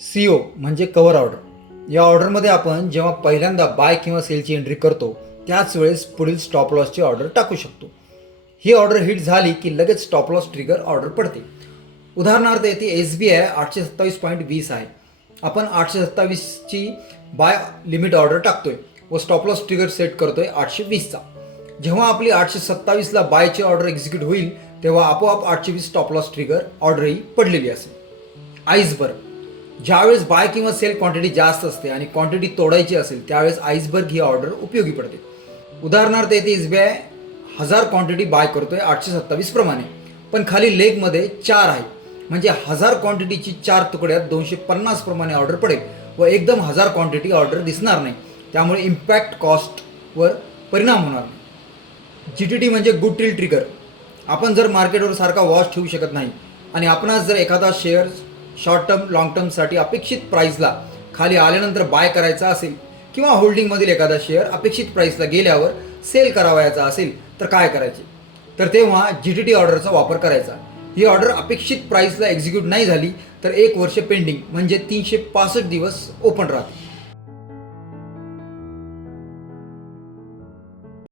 CO म्हणजे cover order. या ऑर्डरमध्ये आपण जेव्हा पहिल्यांदा बाय किंवा सेलची एंट्री करतो त्याच वेळेस पुढील स्टॉप लॉसची ऑर्डर टाकू शकतो. ही ऑर्डर हिट झाली की लगेच स्टॉप लॉस ट्रिगर ऑर्डर पडते. उदाहरणार्थ येथे SBI 827.20 आहे. आपण 827ची बाय लिमिट ऑर्डर टाकतोय व स्टॉप लॉस ट्रिगर सेट करतोय 820चा. जेव्हा आपली 827ला बायची ऑर्डर एक्झिक्यूट होईल तेव्हा आपोआप 820 स्टॉप लॉस ट्रिगर ऑर्डरही पडलेली असेल. आईसबर्ग. ज्यावेळेस बाय किंवा सेल क्वांटिटी जास्त असते आणि क्वांटिटी तोडायची असेल त्यावेळेस आईसबर्ग ही ऑर्डर उपयोगी पडते. उदाहरणार्थ येथे SBI 1000 क्वांटिटी बाय करतोय 827 प्रमाणे, पण खाली लेगमध्ये 4 आहे, म्हणजे 1000 क्वांटिटीची 4 तुकड्यात 250 प्रमाणे ऑर्डर पडेल व एकदम 1000 क्वांटिटी ऑर्डर दिसणार नाही, त्यामुळे इम्पॅक्ट कॉस्टवर परिणाम होणार नाही. GTT म्हणजे गुड टिल ट्रिगर. आपण जर मार्केटवर सारखा वॉच ठेवू शकत नाही आणि आपणास जर एखादा शेअर शॉर्ट टर्म लॉंग टर्मसाठी अपेक्षित प्राईसला खाली आल्यानंतर बाय करायचा असेल किंवा होल्डिंगमधील एखादा शेअर अपेक्षित प्राईसला गेल्यावर सेल करावायचा असेल तर काय करायचे, तर तेव्हा GTT ऑर्डरचा वापर करायचा. ही ऑर्डर अपेक्षित प्राईसला एक्झिक्यूट नाही झाली तर 1 वर्ष पेंडिंग म्हणजे 365 दिवस ओपन राहते.